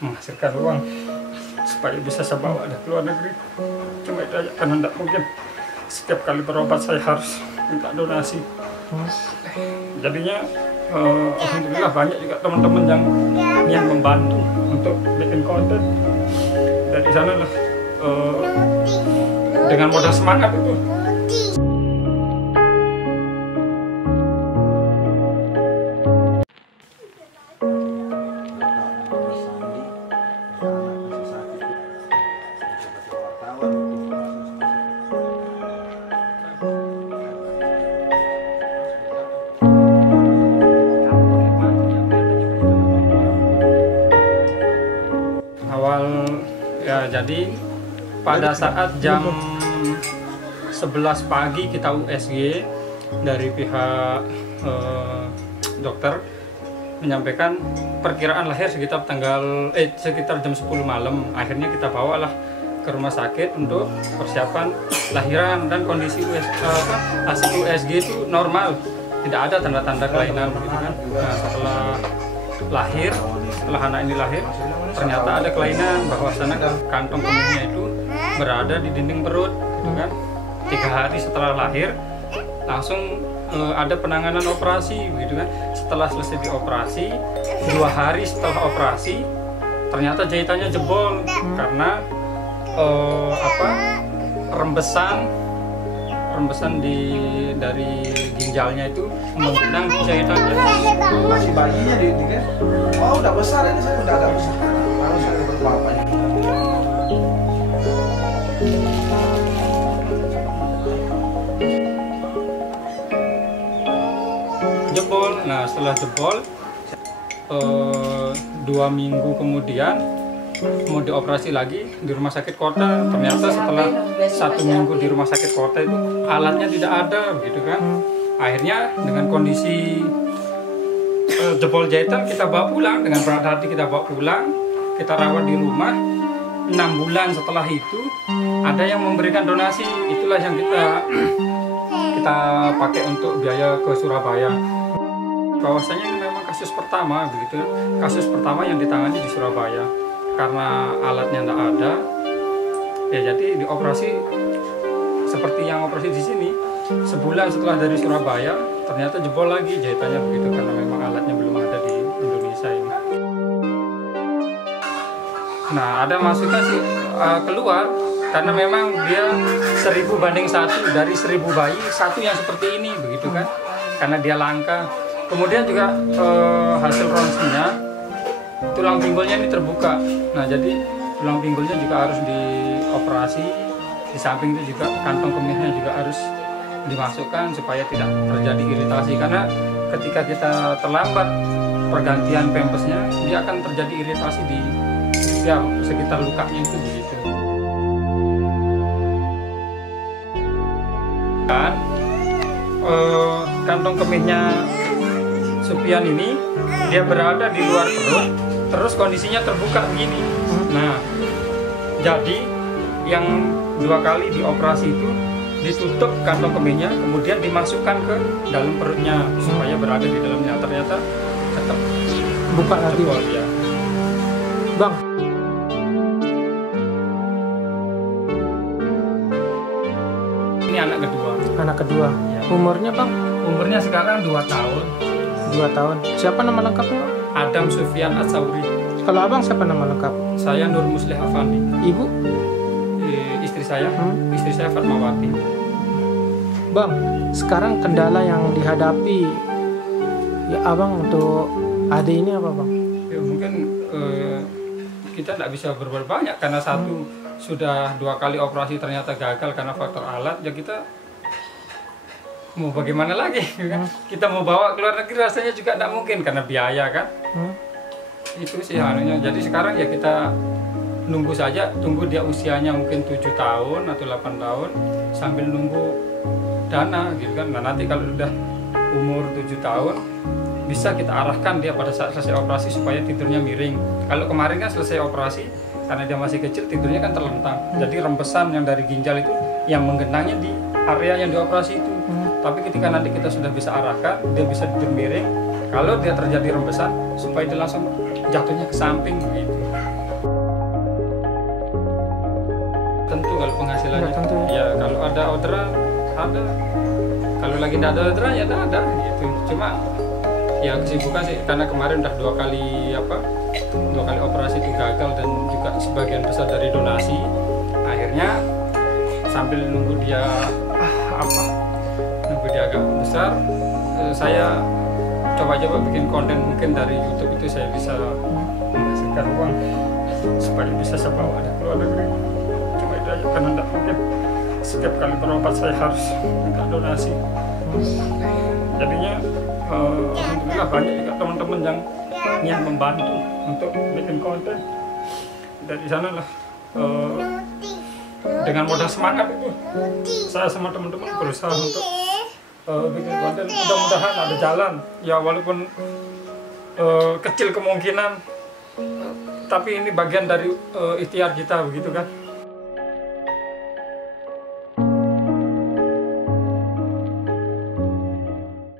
menghasilkan uang supaya bisa saya bawa ke luar negeri. Cuma itu aja, karena tidak mungkin setiap kali berobat saya harus minta donasi. Jadinya alhamdulillah banyak juga teman-teman yang membantu untuk bikin konten. Dari sana lah dengan modal semangat itu. Ya, jadi pada saat jam 11 pagi kita USG dari pihak dokter menyampaikan perkiraan lahir sekitar sekitar jam 10 malam. Akhirnya kita bawalah ke rumah sakit untuk persiapan lahiran, dan kondisi hasil USG itu normal, tidak ada tanda-tanda kelainan gitu kan. Nah, setelah anak ini lahir, ternyata ada kelainan, bahwasannya kantong kemihnya itu berada di dinding perut gitu kan. 3 hari setelah lahir langsung ada penanganan operasi gitu kan. Setelah selesai dioperasi, 2 hari setelah operasi ternyata jahitannya jebol karena rembesan dari ginjalnya itu menggenang di jahitannya. Masih bayinya di kan? Oh, udah besar ini, saya udah agak besar. Harus ada berapa-apanya. Jebol. Nah, setelah jebol 2 minggu kemudian mau dioperasi lagi di rumah sakit kota. Ternyata setelah 1 minggu di rumah sakit kota itu alatnya tidak ada gitu kan. Akhirnya dengan kondisi jebol jahitan kita bawa pulang, dengan berat hati kita bawa pulang, kita rawat di rumah. 6 bulan setelah itu ada yang memberikan donasi, itulah yang kita pakai untuk biaya ke Surabaya. Bahwasanya ini memang kasus pertama begitu, kasus pertama yang ditangani di Surabaya. Karena alatnya tidak ada, ya jadi dioperasi seperti yang operasi di sini. Sebulan setelah dari Surabaya, ternyata jebol lagi jahitannya begitu, karena memang alatnya belum ada di Indonesia ini. Nah, ada masukan sih keluar, karena memang dia 1000 banding 1, dari 1000 bayi 1 yang seperti ini begitu kan, karena dia langka. Kemudian juga hasil ronsennya tulang pinggulnya ini terbuka. Nah, jadi tulang pinggulnya juga harus dioperasi. Di samping itu juga kantong kemihnya juga harus dimasukkan supaya tidak terjadi iritasi, karena ketika kita terlambat pergantian pampasnya, dia akan terjadi iritasi di sekitar lukanya itu begitu. Dan kantong kemihnya Supian ini dia berada di luar perut, terus kondisinya terbuka begini. Nah, jadi yang 2 kali dioperasi itu ditutup kantong kemihnya, kemudian dimasukkan ke dalam perutnya supaya berada di dalamnya. Ternyata tetap buka lagi ya. Bang, ini anak kedua ya. Umurnya bang? Umurnya sekarang 2 tahun. 2 tahun. Siapa nama lengkapnya? Adam Sufyan Atsauri. Kalau abang siapa nama lengkap? Saya Nur Muslih Afandi. Ibu? Istri saya Fatmawati. Bang, sekarang kendala yang dihadapi ya abang untuk adik ini apa bang? Ya, mungkin kita tidak bisa berbuat banyak, karena satu sudah 2 kali operasi ternyata gagal karena faktor alat. Ya kita mau bagaimana lagi kan? Kita mau bawa ke luar negeri rasanya juga tidak mungkin karena biaya kan. Itu sih anunya. Jadi sekarang ya kita nunggu saja, tunggu dia usianya mungkin 7 tahun atau 8 tahun sambil nunggu dana gitu kan. Nah, nanti kalau udah umur 7 tahun bisa kita arahkan dia pada saat selesai operasi supaya tidurnya miring. Kalau kemarin kan selesai operasi karena dia masih kecil tidurnya kan terlentang. Jadi rembesan yang dari ginjal itu yang menggenangnya di area yang dioperasi itu. Tapi ketika nanti kita sudah bisa arahkan, dia bisa tidur miring. Kalau dia terjadi rembesan, supaya dia langsung jatuhnya ke samping begitu. Tentu kalau penghasilannya, Ya, tentu. ya kalau ada orderan ada, kalau lagi tidak ada orderan ya tidak ada gitu. Cuma ya kesibukan sih, karena kemarin udah dua kali operasi itu gagal dan juga sebagian besar dari donasi. Akhirnya sambil nunggu dia agak besar, saya coba-coba bikin konten, mungkin dari YouTube itu saya bisa menghasilkan uang supaya bisa saya bawa ada keluar negeri. Cuma itu aja, karena tidak mungkin setiap kali berobat saya harus minta donasi. Jadinya alhamdulillah banyak juga teman-teman yang niat membantu untuk bikin konten. Dari sana lah dengan modal semangat itu saya sama teman-teman berusaha untuk bikin konten. Mudah-mudahan ada jalan ya, walaupun kecil kemungkinan, tapi ini bagian dari ikhtiar kita begitu kan.